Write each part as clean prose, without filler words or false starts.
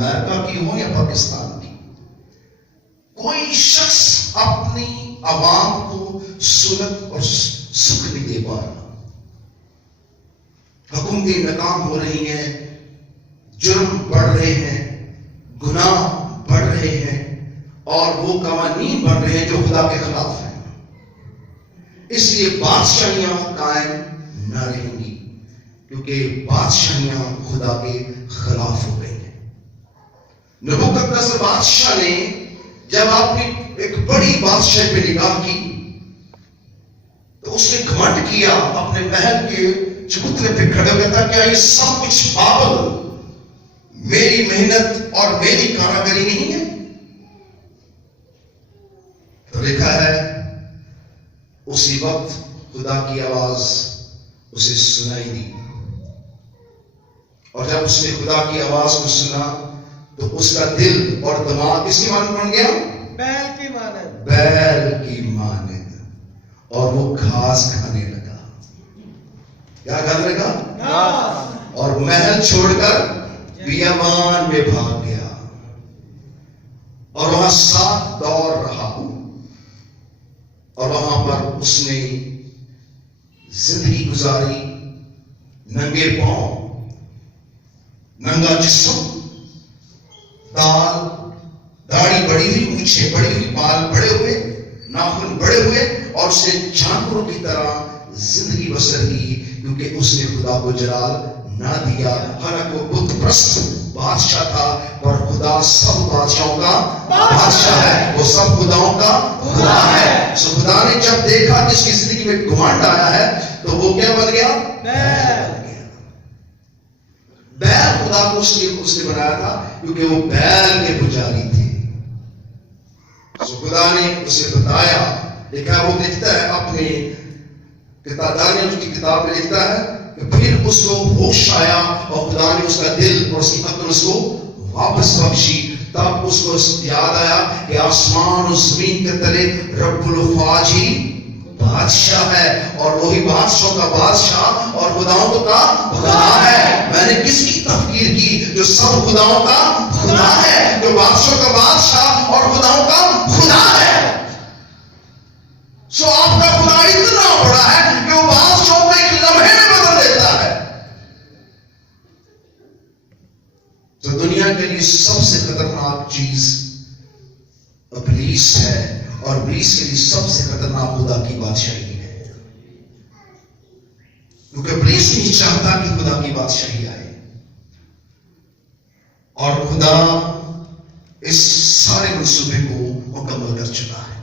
امریکہ کی ہو یا پاکستان کی، کوئی شخص اپنی عوام کو سہولت اور سکھ نہیں دے پا رہا. حکومتیں ناکام ہو رہی ہیں، جرم بڑھ رہے ہیں، گناہ بڑھ رہے ہیں، اور وہ قوانین بن رہے ہیں جو خدا کے خلاف ہیں. اس لیے بادشاہیاں قائم نہ رہیں گی، کیونکہ بادشاہیاں خدا کے خلاف ہو گئی ہیں. نبوکدنصر بادشاہ نے جب اپنی ایک بڑی بادشاہ پہ نگاہ کی تو اس نے گھمنڈ کیا، اپنے محل کے چبوترے پہ کھڑے ہوئے تھا، کیا یہ سب کچھ بابل میری محنت اور میری کاراگری نہیں ہے؟ تو لکھا ہے اسی وقت خدا کی آواز اسے سنائی دی، اور جب اس نے خدا کی آواز کو سنا تو اس کا دل اور دماغ کس کی مانند بن گیا؟ بیل کی مانند. بیل کی مانند. اور وہ گھاس کھانے لگا. کیا کھانے لگا؟ گھاس. اور محل چھوڑ کر بیابان میں بھاگ گیا، اور وہاں 7 دور رہا، اور وہاں پر اس نے زندگی گزاری. ننگے پاؤں، ننگا جسم، داڑھی بڑی ہوئی، مونچھیں بڑی ہوئی، بال بڑے ہوئے، ناخن بڑے ہوئے، اور اس نے جانوروں کی طرح زندگی بسر کی، کیونکہ اس نے خدا کو جلال نہ دیا. حالانکہ وہ بت پرست بادشاہ تھا، پر خدا سب بادشاہوں کا بادشاہ ہے، وہ سب خداؤں کا خدا ہے. سو خدا نے جب دیکھا کہ اس کی زندگی میں گھمنڈ آیا ہے تو وہ کیا بن گیا؟ بیل. خدا کو اس نے بنایا تھا کیونکہ وہ بیل کے پجاری تھے. سو خدا نے اسے بتایا. لکھا، وہ لکھتا ہے اپنے دانیل کی کتاب میں لکھتا ہے کہ پھر اس کو ہوش آیا اور خدا نے اس کا دل اور اس کی عقل اس کو واپس بخشی. تب اس کو یاد آیا کہ آسمان اور زمین کے تلے رب الافواج ہی بادشاہ ہے، اور وہی بادشاہ کا بادشاہ اور خداؤں کا خدا ہے. میں نے کس کی تفکیر کی؟ جو سب خداؤں کا خدا ہے، جو بادشاہ کا بادشاہ اور خداؤں کا خدا ہے. سو آپ کا خدا اتنا بڑا ہے کہ وہ بادشاہ کو ایک لمحے میں بدل دیتا ہے. تو دنیا کے لیے سب سے خطرناک چیز ابلیس ہے، اور ابلیس کے لیے سب سے خطرناک خدا کی بادشاہی ہے، کیونکہ ابلیس نہیں چاہتا کہ خدا کی بادشاہی آئے. اور خدا اس سارے منصوبے کو مکمل کر چکا ہے.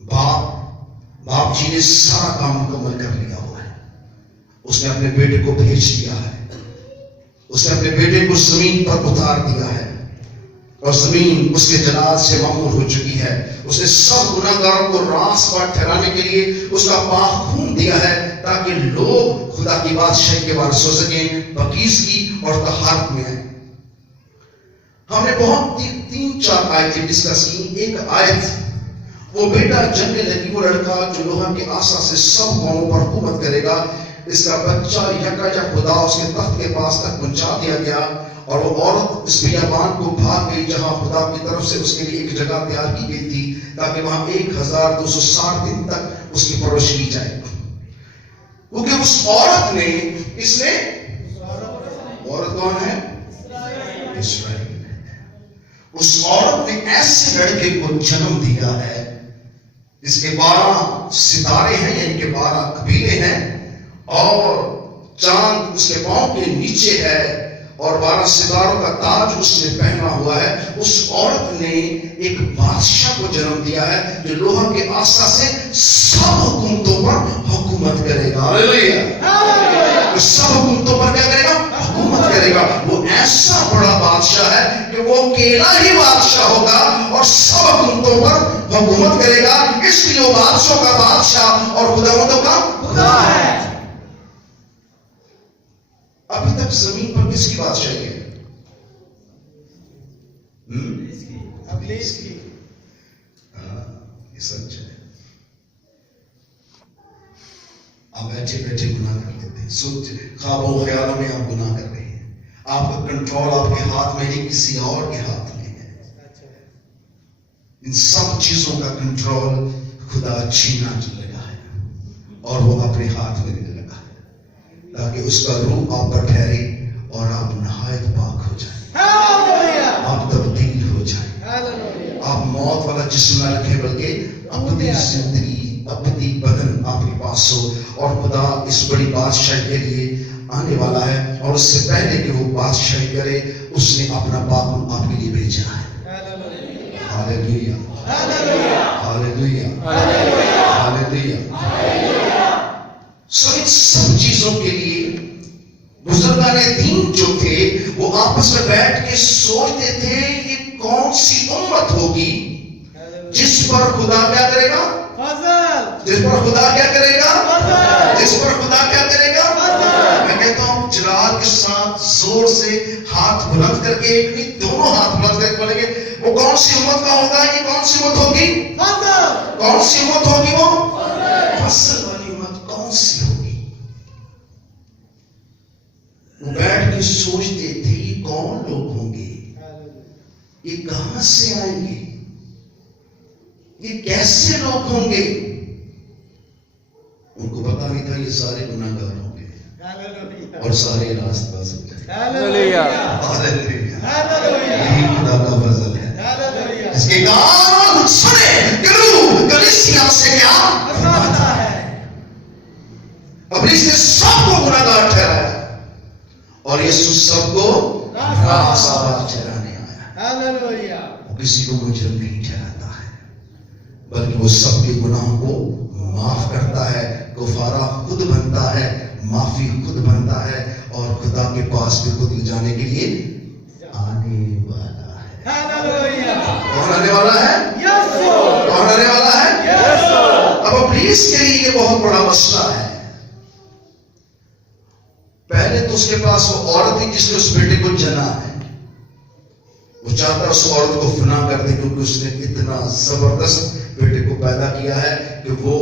باپ جی نے سارا کام مکمل کر لیا ہوا ہے. اس نے اپنے بیٹے کو بھیج دیا ہے، اس نے اپنے بیٹے کو زمین پر اتار دیا ہے، اور زمین اس کے جلال سے معمور ہو چکی ہے. اس نے سب گناہگاروں کو راست بات ٹھہرانے کے لیے اس کا پاک خون دیا ہے، تاکہ لوگ خدا کی بادشاہی کے بارے سو سکیں، پاکیزگی اور طہارت میں ہیں. ہم نے بہت 3-4 آیتیں ڈسکس کی. ایک آیت، وہ بیٹا جنگنے لگی، وہ لڑکا جو لوہا کے آسا سے سب قوموں پر حکومت کرے گا، اس کا بچہ یکا خدا اس کے تخت کے پاس تک پہنچا دیا گیا. اور وہ عورت اس بیابان کو بھاگ گئی جہاں خدا کی طرف سے اس کے لیے ایک جگہ تیار کی گئی تھی، تاکہ وہاں 1260 دن تک اس کی پرورش کی جائے. کیونکہ اس عورت نے عورت کون ہے؟ اسرائیل. اس عورت نے ایسے لڑکے کو جنم دیا ہے جس کے 12 ستارے ہیں، یعنی کہ 12 قبیلے ہیں، اور چاند اس کے پاؤں کے نیچے ہے، اور 12 ستاروں کا تاج اس نے پہنا ہوا ہے. اس عورت نے ایک بادشاہ کو جنم دیا ہے جو لوہا کے آسا سے سب حکومتوں پر حکومت کرے گا. سب حکومتوں پر کیا کرے گا؟ حکومت کرے گا. وہ ایسا بڑا بادشاہ ہے کہ وہ اکیلا ہی بادشاہ ہوگا اور سب حکومتوں پر حکومت کرے گا. اس لیے وہ بادشاہ کا بادشاہ اور خداوندوں کا خدا ہے. ابھی تک زمین پر کس کی بادشاہی ہے؟ ابلیس کی. یہ سچ ہے. آپ بیٹھے بیٹھے گناہ کر لیتے ہیں، سوچ خوابوں خیالوں میں آپ گناہ کر رہے ہیں. آپ کا کنٹرول آپ کے ہاتھ میں نہیں، کسی اور کے ہاتھ میں ہے۔ ان سب چیزوں کا کنٹرول خدا چھینا لگا ہے اور وہ اپنے ہاتھ میں لینے لگا ہے، تاکہ اس کا روح آپ پر ٹھہرے اور آپ نہایت پاک ہو جائیں، آپ تبدیل ہو جائیں، آپ موت والا جسم نہ رکھیں بلکہ اپنی زندگی، اپنی بدن آپ کے پاس ہو۔ اور خدا اس بڑی بادشاہی کے لیے آنے والا ہے، اور اس سے پہلے کہ وہ بادشاہی کرے اس نے اپنا باپ آپ کے لیے بھیجا ہے۔ ہاللیلویا، ہاللیلویا، ہاللیلویا۔ سو ان سب چیزوں کے لیے بزرگان دین جو تھے وہ آپس میں بیٹھ کے سوچتے تھے یہ کون سی امت ہوگی جس پر خدا کیا کرے گا، جس پر خدا کیا کرے گا، جس پر خدا کیا کرے گا۔ میں کہتا ہوں جلال کے ساتھ زور سے ہاتھ بلند کر کے، ایک نہیں دونوں ہاتھ بلند کر کے بولیں گے وہ کون سی امت کا ہوگا، یہ کون سی امت ہوگی، کون سی امت ہوگی، وہ فصل والی امت کون سی ہوگی۔ وہ بیٹھ کے سوچتے تھے یہ کون لوگ ہوں گے، یہ کہاں سے آئیں گے، یہ کیسے لوگ ہوں گے۔ ان کو پتا نہیں تھا یہ سارے گناہ گار ہوں گے اور سارے راست باز ہوں گے۔ ہاللیلویا، یہی خدا کا فضل ہے۔ اس کے کان سنے کہ روح کلیسیا سے کیا فرماتا ہے۔ ابلیس نے سب کو گناہ گار ٹھہرایا اور یسوع سب کو راست باز ٹھہرانے آیا۔ وہ کسی کو مجرم نہیں ٹھہراتا ہے بلکہ وہ سب کے گناہوں کو معاف کرتا ہے، کفارہ خود بنتا ہے، معافی خود بنتا ہے، اور خدا کے پاس بھی خود لے جانے کے لیے آنے والا ہے۔ کون آنے والا ہے؟ کون آنے والا ہے؟ اب ابلیس کے لیے یہ بہت بڑا مسئلہ ہے۔ پہلے تو اس کے پاس وہ عورت تھی جس نے اس بیٹے کو جنا ہے، وہ چاہتا ہے اس عورت کو فنا کر دے کیونکہ اس نے اتنا زبردست بیٹے کو پیدا کیا ہے کہ وہ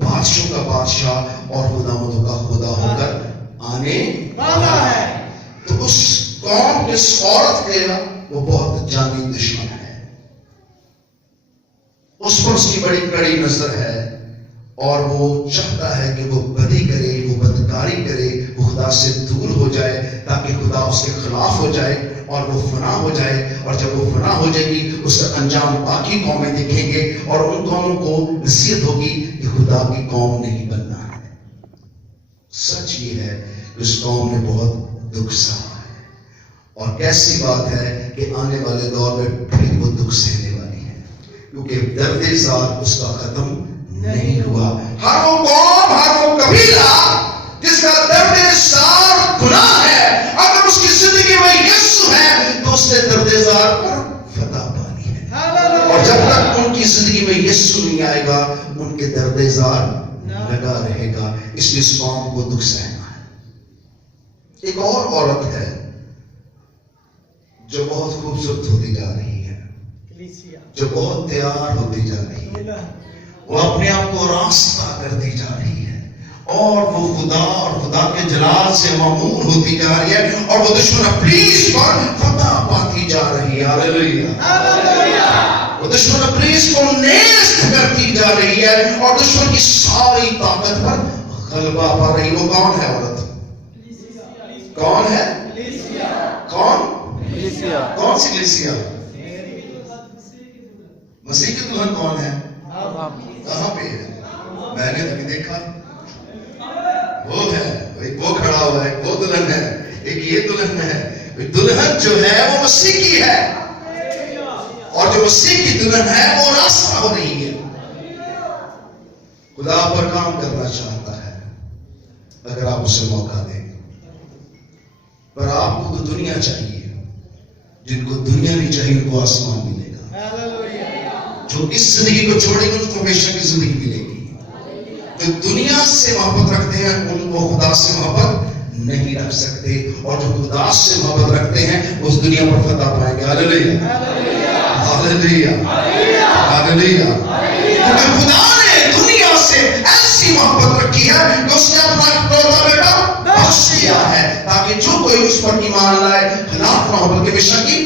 بادشاہوں کا بادشاہ اور خداوندوں کا خدا ہو کر آنے والا ہے۔ تو اس قوم جس عورت کے وہ بہت جانی دشمن ہے، اس پر اس کی بڑی کڑی نظر ہے اور وہ چاہتا ہے کہ وہ بدی کرے، وہ بدکاری کرے، وہ خدا سے دور ہو جائے تاکہ خدا اس کے خلاف ہو جائے اور وہ فنا ہو جائے۔ اور جب وہ فنا ہو جائے گی اس کا انجام باقی قومیں دیکھیں گے اور ان قوموں کو نصیحت ہوگی کہ خدا کی قوم نہیں بننا ہے۔ سچ یہ ہے کہ اس قوم نے بہت دکھ سہا ہے، اور کیسی بات ہے کہ آنے والے دور میں پھر وہ دکھ سہنے والی ہے، کیونکہ درد زار اس کا ختم نہیں ہوا۔ ہر وہ قوم، ہر وہ قبیلہ جس کا درد زار گناہ ہے، اگر اس کی زندگی میں یسوع ہے تو اس نے درد زار پر فتح پانی ہے، اور جب تک ان کی زندگی میں یسوع نہیں آئے گا ان کے درد زار لگا رہے گا۔ اس لیے اس قوم کو دکھ سہنا ہے۔ ایک اور عورت ہے جو بہت خوبصورت ہوتی جا رہی ہے، جو بہت تیار ہوتی جا رہی ہے، وہ اپنے آپ کو راستہ کرتی جا رہی ہے، اور وہ خدا اور خدا کے جلال سے معمور ہوتی جا رہی ہے، اور وہ دشمن ابلیس پر فتح پاتی جا رہی ہے۔ ہاللیلویا۔ وہ دشمن ابلیس کو نیست کرتی جا رہی ہے اور دشمن کی ساری طاقت پر غلبہ پا رہی ہے۔ وہ کون ہے عورت؟ کون ہے؟ کون؟ کون سی کلیسیا؟ مسیح کی دلہن کون ہے؟ کہاں پہ ہے؟ میں نے ابھی دیکھا، وہ ہے، ایک وہ کھڑا ہوا ہے، وہ دلہن ہے، ایک یہ دلہن ہے۔ دلہن جو ہے وہ مسیح کی ہے، اور جو مسیح کی دلہن ہے وہ راستہ ہو رہی ہے۔ خدا پر کام کرنا چاہتا ہے اگر آپ اسے موقع دیں، پر آپ کو تو دنیا چاہیے، جن کو دنیا نہیں چاہیے ان کو آسمان ملے گا۔ جو اس زندگی کو چھوڑیں گے ان کو ہمیشہ کی زندگی ملے گی۔ جو دنیا سے محبت رکھتے ہیں ان کو خدا سے محبت نہیں رکھ سکتے، اور جو خدا سے محبت رکھتے ہیں وہ اس دنیا پر فتح پائیں گے۔ ہاللیلویا، ہاللیلویا، ہاللیلویا۔ کیونکہ خدا نے دنیا سے ایسی محبت رکھی ہے کہ اس نے اپنا اکلوتا بیٹا بخش دیا ہے تاکہ جو کوئی اس اس پر ایمان لائے ہلاک نہ ہو بلکہ بے شکی